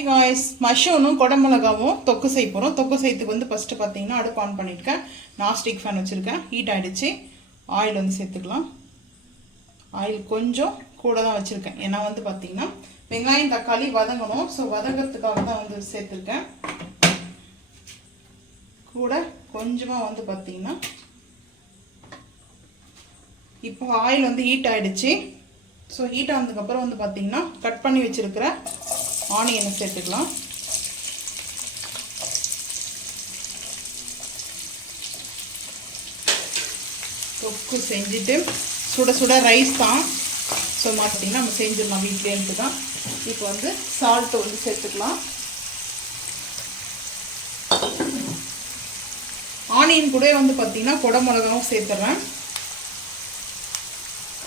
Hi guys, மஷ்ரூமும் குடமிளகாவும் தொக்கு செய்ய போகிறோம். தொக்கு செய்யறதுக்கு வந்து ஃபஸ்ட்டு பார்த்தீங்கன்னா அடுப்பு ஆன் பண்ணியிருக்கேன். நான்ஸ்டிக் ஃபேன் வச்சுருக்கேன். ஹீட் ஆகிடுச்சு. ஆயில் வந்து சேர்த்துக்கலாம். ஆயில் கொஞ்சம் கூட தான் வச்சுருக்கேன். ஏன்னா வந்து பார்த்தீங்கன்னா வெங்காயம் தக்காளி வதங்கணும். ஸோ வதங்கிறதுக்காக தான் வந்து சேர்த்துருக்கேன். கூட கொஞ்சமாக வந்து பார்த்தீங்கன்னா இப்போ ஆயில் வந்து ஹீட் ஆகிடுச்சு. ஸோ ஹீட் ஆனதுக்கப்புறம் வந்து பார்த்தீங்கன்னா கட் பண்ணி வச்சுருக்கிற ஆனியனை சேர்த்துக்கலாம். தொக்கு செஞ்சுட்டு சுட சுட ரைஸ் தான். ஸோ பார்த்தீங்கன்னா நம்ம செஞ்சிடலாம் வீட்லேன்ட்டு தான். இப்போ வந்து சால்ட்டு வந்து சேர்த்துக்கலாம். ஆனியன் கூட வந்து பார்த்தீங்கன்னா குடமிளகாவும் சேர்த்துறேன்.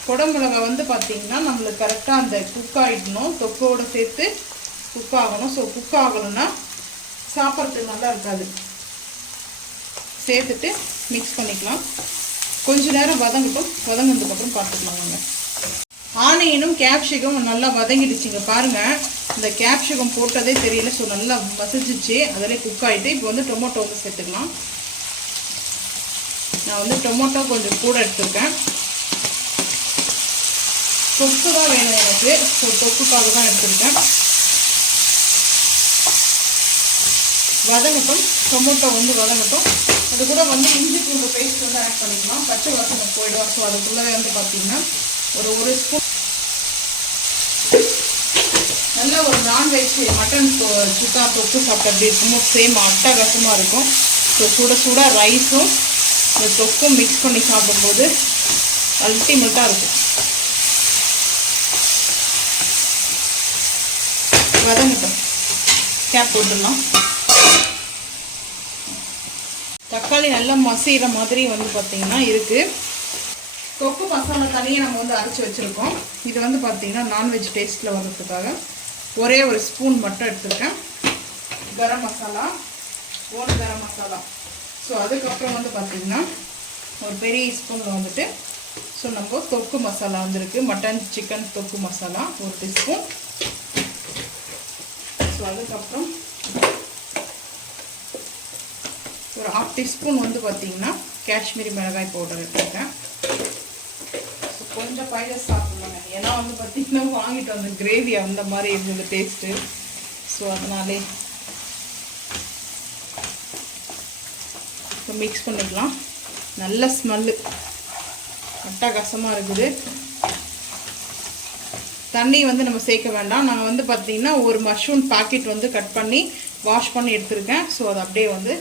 குடமிளகா வந்து பார்த்தீங்கன்னா நம்மளுக்கு கரெக்டாக அந்த குக் ஆகிடணும். தொக்கோடு சேர்த்து குக் ஆகணும். ஸோ குக் ஆகணும்னா சாப்பிட்றதுக்கு நல்லா இருக்காது. சேர்த்துட்டு மிக்ஸ் பண்ணிக்கலாம். கொஞ்ச நேரம் வதங்கட்டும். வதங்கினதுக்கப்புறம் பார்த்துக்கலாம். வாங்க. ஆனியனும் கேப்சிகம் நல்லா வதங்கிடுச்சுங்க. பாருங்கள், இந்த கேப்சிகம் போட்டதே தெரியல. ஸோ நல்லா மசிச்சிச்சு. அதிலே குக் ஆகிட்டு இப்போ வந்து டொமேட்டோ வந்து சேர்த்துக்கலாம். நான் வந்து டொமேட்டோ கொஞ்சம் கூட எடுத்துருக்கேன். தொக்கு தான் வேணும் எனக்கு. ஸோ தொக்குக்காக தான் எடுத்துருக்கேன். வதங்கட்டும். டொமேட்டோ வந்து வதங்கட்டும். அது கூட வந்து இஞ்சி பூண்டு பேஸ்ட் வந்து ஆட் பண்ணிக்கலாம். பச்சை வாசனை போயிடும். ஸோ அதுக்குள்ளே வந்து பார்த்தீங்கன்னா ஒரு ஸ்பூன் நல்ல ஒரு நான்வெஜ் மட்டன் சுக்கா தொக்கு சாப்பிட்ட அப்படி இருக்கும்போது சேம் அட்டகாசமாக இருக்கும். ஸோ சுட சுட ரைஸும் இந்த தொக்கும் மிக்ஸ் பண்ணி சாப்பிடும்போது அல்டிமேட்டாக இருக்கும். வதங்கட்டும். கேப் போட்டுடலாம். தக்காளி நல்லா மசிகிற மாதிரி வந்து பார்த்தீங்கன்னா இருக்குது. தொக்கு மசாலா தனியாக நம்ம வந்து அரைச்சி வச்சுருக்கோம். இது வந்து பார்த்தீங்கன்னா நான்வெஜ் டேஸ்ட்டில் வர்றதுக்காக ஒரே ஒரு ஸ்பூன் மட்டும் எடுத்துருக்கேன். கரம் மசாலா, கரம் மசாலா. ஸோ அதுக்கப்புறம் வந்து பார்த்திங்கன்னா ஒரு பெரிய ஸ்பூனில் வந்துட்டு ஸோ நம்ம தொக்கு மசாலா வந்துருக்கு. மட்டன் சிக்கன் தொக்கு மசாலா ஒரு டீஸ்பூன். ஸோ அதுக்கப்புறம் ஒரு 1/2 டீஸ்பூன் வந்து பார்த்திங்கன்னா காஷ்மீரி மிளகாய் பவுடர் எடுத்துருக்கேன். ஸோ கொஞ்சம் பைலஸ் சாப்பிட்லாங்க. ஏன்னா வந்து பார்த்திங்கன்னா வாங்கிட்டு வந்து கிரேவி அந்த மாதிரி இருந்தது டேஸ்ட்டு. ஸோ அதனாலே இப்போ மிக்ஸ் பண்ணிக்கலாம். நல்ல ஸ்மெல்லு அட்டகாசமாக இருக்குது. தண்ணி வந்து நம்ம சேர்க்க வேண்டாம். நான் வந்து பார்த்திங்கன்னா ஒரு மஷ்ரூம் பாக்கெட் வந்து கட் பண்ணி வாஷ் பண்ணி எடுத்துருக்கேன். ஸோ அதை அப்படியே வந்து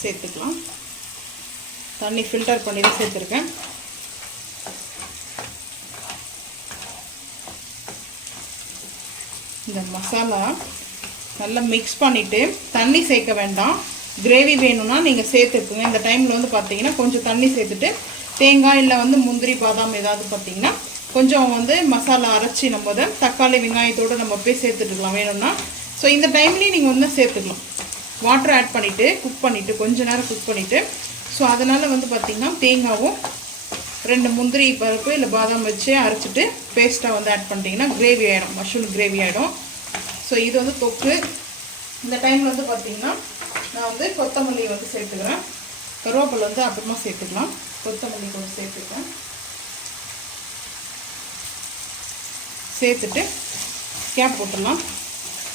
சேர்த்துக்கலாம். தண்ணி ஃபில்டர் பண்ணி தான் சேர்த்துருக்கேன். இந்த மசாலா நல்லா மிக்ஸ் பண்ணிவிட்டு தண்ணி சேர்க்க வேண்டாம். கிரேவி வேணும்னா நீங்கள் சேர்த்துக்குங்க. இந்த டைமில் வந்து பார்த்தீங்கன்னா கொஞ்சம் தண்ணி சேர்த்துட்டு தேங்காய் இல்லை வந்து முந்திரி பாதாம் ஏதாவது பார்த்தீங்கன்னா கொஞ்சம் வந்து மசாலா அரைச்சி நம்ம அதை தக்காளி வெங்காயத்தோடு நம்ம போய் சேர்த்துட்டுக்கலாம் வேணும்னா. ஸோ இந்த டைம்லேயும் நீங்கள் வந்து சேர்த்துக்கலாம். வாட்டர் ஆட் பண்ணிவிட்டு குக் பண்ணிவிட்டு கொஞ்சம் நேரம் குக் பண்ணிவிட்டு ஸோ அதனால் வந்து பார்த்திங்கன்னா தேங்காவும் 2 முந்திரி பருப்பு இல்லை பாதாம் வச்சு அரைச்சிட்டு பேஸ்ட்டாக வந்து ஆட் பண்ணிட்டீங்கன்னா கிரேவி ஆகிடும். மஷ்ரூம் கிரேவி ஆகிடும். ஸோ இது வந்து தொக்கு. இந்த டைமில் வந்து பார்த்திங்கன்னா நான் வந்து கொத்தமல்லி வந்து சேர்த்துக்கிறேன். கருவேப்பிலை வந்து அப்புறமா சேர்த்துக்கலாம். கொத்தமல்லி கொஞ்சம் சேர்த்துக்கிறேன். சேர்த்துட்டு கேப் போட்டுடலாம்.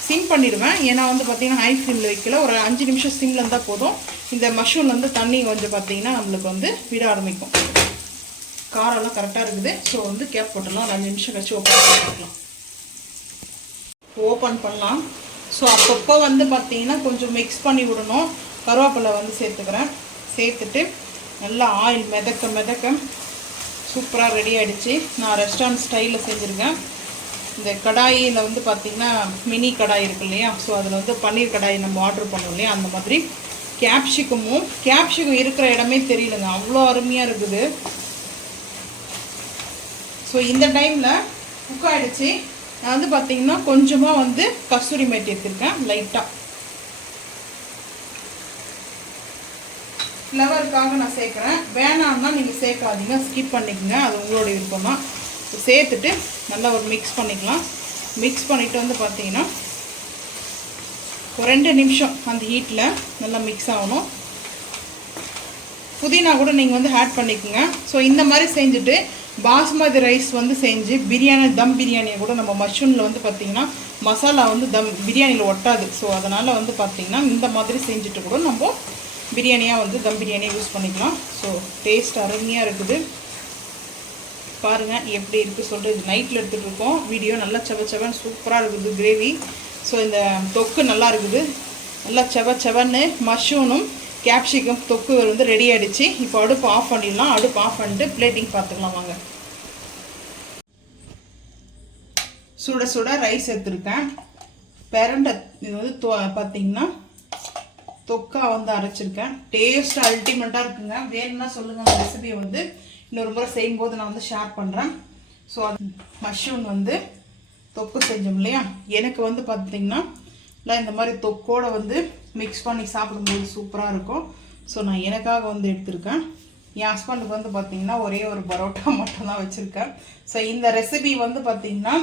சிம் பண்ணிடுவேன். ஏன்னா வந்து பார்த்திங்கன்னா ஹை ஃப்ளேமில் வைக்கல. ஒரு 5 நிமிஷம் சிம்மில் இருந்தால் போதும். இந்த மஷ்ரூம் வந்து தண்ணி கொஞ்சம் பார்த்திங்கன்னா நம்மளுக்கு வந்து விட ஆரம்பிக்கும். காரெல்லாம் கரெக்டாக இருக்குது. ஸோ வந்து கேப் போட்டுடலாம். ஒரு 5 நிமிஷம் கழிச்சு ஓப்பன் பண்ணிக்கலாம். ஓப்பன் பண்ணலாம். ஸோ அப்பப்போ வந்து பார்த்திங்கன்னா கொஞ்சம் மிக்ஸ் பண்ணி விடணும். கருவேப்பிலை வந்து சேர்த்துக்கிறேன். சேர்த்துட்டு நல்லா ஆயில் மிதக்க சூப்பராக ரெடி ஆகிடுச்சு. நான் ரெஸ்டாரண்ட் ஸ்டைலில் செஞ்சுருக்கேன். இந்த கடாயில் வந்து பார்த்திங்கன்னா மினி கடாய் இருக்கு இல்லையா. ஸோ அதில் வந்து பன்னீர் கடாய் நம்ம ஆர்டர் பண்ணோம் இல்லையா, அந்த மாதிரி கேப்சிகம் இருக்கிற இடமே தெரியலங்க. அவ்வளோ அருமையாக இருக்குது. ஸோ இந்த டைமில் குக் ஆகிடுச்சு. நான் வந்து பார்த்திங்கன்னா கொஞ்சமாக வந்து கஸ்தூரி மேத்தி எடுத்துருக்கேன். லைட்டாக ஃப்ளவருக்காக நான் சேர்க்குறேன். வேணான்னா நீங்கள் சேர்க்காதீங்க, ஸ்கிப் பண்ணிக்கோங்க. அது உங்களோட விருப்பம் தான். சேர்த்துட்டு நல்லா ஒரு மிக்ஸ் பண்ணிக்கலாம். மிக்ஸ் பண்ணிவிட்டு வந்து பார்த்திங்கன்னா ஒரு 2 நிமிஷம் அந்த ஹீட்டில் நல்லா மிக்ஸ் ஆகணும். புதினா கூட நீங்கள் வந்து ஆட் பண்ணிக்கோங்க. ஸோ இந்த மாதிரி செஞ்சுட்டு பாஸ்மதி ரைஸ் வந்து செஞ்சு பிரியாணி தம் பிரியாணியை கூட நம்ம மஷ்ரூமில் வந்து பார்த்திங்கன்னா மசாலா வந்து பிரியாணியில் ஒட்டாது. ஸோ அதனால் வந்து பார்த்திங்கன்னா இந்த மாதிரி செஞ்சுட்டு கூட நம்ம பிரியாணியாக வந்து தம் பிரியாணியை யூஸ் பண்ணிக்கலாம். ஸோ டேஸ்ட் அருமையாக இருக்குது. பாருங்கள் எப்படி இருக்குது சொல்லிட்டு. இது நைட்டில் எடுத்துகிட்டு இருக்கோம். வீடியோ நல்லா செவன்னு சூப்பராக இருக்குது கிரேவி. ஸோ இந்த தொக்கு நல்லா இருக்குது. நல்லா செவன்னு மஷ்ரூமும் கேப்சிகம் தொக்கு வந்து ரெடி ஆகிடுச்சு. இப்போ அடுப்பு ஆஃப் பண்ணிடலாம். அடுப்பு ஆஃப் பண்ணிட்டு பிளேட்டிங் பார்த்துக்கலாம் வாங்க. சுட சுட ரைஸ் எடுத்துருக்கேன். பிரண்டை இது வந்து பார்த்திங்கன்னா தொக்கா வந்து அரைச்சிருக்கேன். டேஸ்ட் அல்டிமேட்டாக இருக்குங்க. வேணும்னா சொல்லுங்கள். அந்த ரெசிபியை வந்து இன்னொரு முறை செய்யும்போது நான் வந்து ஷேர் பண்ணுறேன். ஸோ அது மஷ்ரூம் வந்து தொக்கு செஞ்சோம் இல்லையா, எனக்கு வந்து பார்த்திங்கன்னா இல்லை இந்த மாதிரி தொக்கோடு வந்து மிக்ஸ் பண்ணி சாப்பிடும்போது சூப்பராக இருக்கும். ஸோ நான் எனக்காக வந்து எடுத்திருக்கேன். என் ஹஸ்பண்டுக்கு வந்து பார்த்திங்கன்னா ஒரே ஒரு பரோட்டா மட்டும்தான் வச்சுருக்கேன். ஸோ இந்த ரெசிபி வந்து பார்த்திங்கன்னா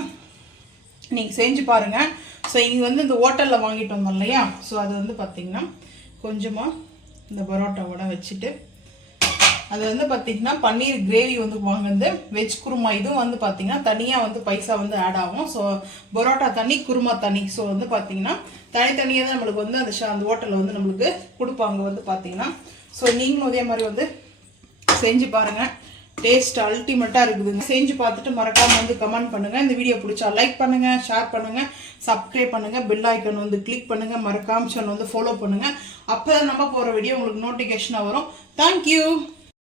நீங்கள் செஞ்சு பாருங்கள். ஸோ இங்கே வந்து இந்த ஹோட்டலில் வாங்கிட்டு வந்தோம் இல்லையா, ஸோ அது வந்து பார்த்திங்கன்னா கொஞ்சமாக இந்த பரோட்டாவோட வச்சுட்டு அது வந்து பார்த்திங்கன்னா பன்னீர் கிரேவி வந்து வாங்குறது வெஜ் குருமா. இதுவும் வந்து பார்த்திங்கன்னா தனியாக வந்து பைசா வந்து ஆட் ஆகும். ஸோ பரோட்டா தனி குருமா தனி. ஸோ வந்து பார்த்திங்கன்னா தனித்தனியாக தான் நம்மளுக்கு வந்து அந்த ஹோட்டலில் வந்து நம்மளுக்கு கொடுப்பாங்க வந்து பார்த்திங்கன்னா. ஸோ நீங்களும் அதே மாதிரி வந்து செஞ்சு பாருங்கள். டேஸ்ட் அல்டிமேட்டாக இருக்குதுங்க. செஞ்சு பார்த்துட்டு மறக்காமல் வந்து கமெண்ட் பண்ணுங்கள். இந்த வீடியோ பிடிச்சா லைக் பண்ணுங்கள், ஷேர் பண்ணுங்கள், சப்ஸ்கிரைப் பண்ணுங்கள், பெல் ஐக்கன் வந்து கிளிக் பண்ணுங்கள், மறக்காமல் சேனல் வந்து ஃபாலோ பண்ணுங்கள். அப்போ தான் நம்ம போகிற வீடியோ உங்களுக்கு நோட்டிஃபிகேஷனாக வரும். தேங்க்யூ.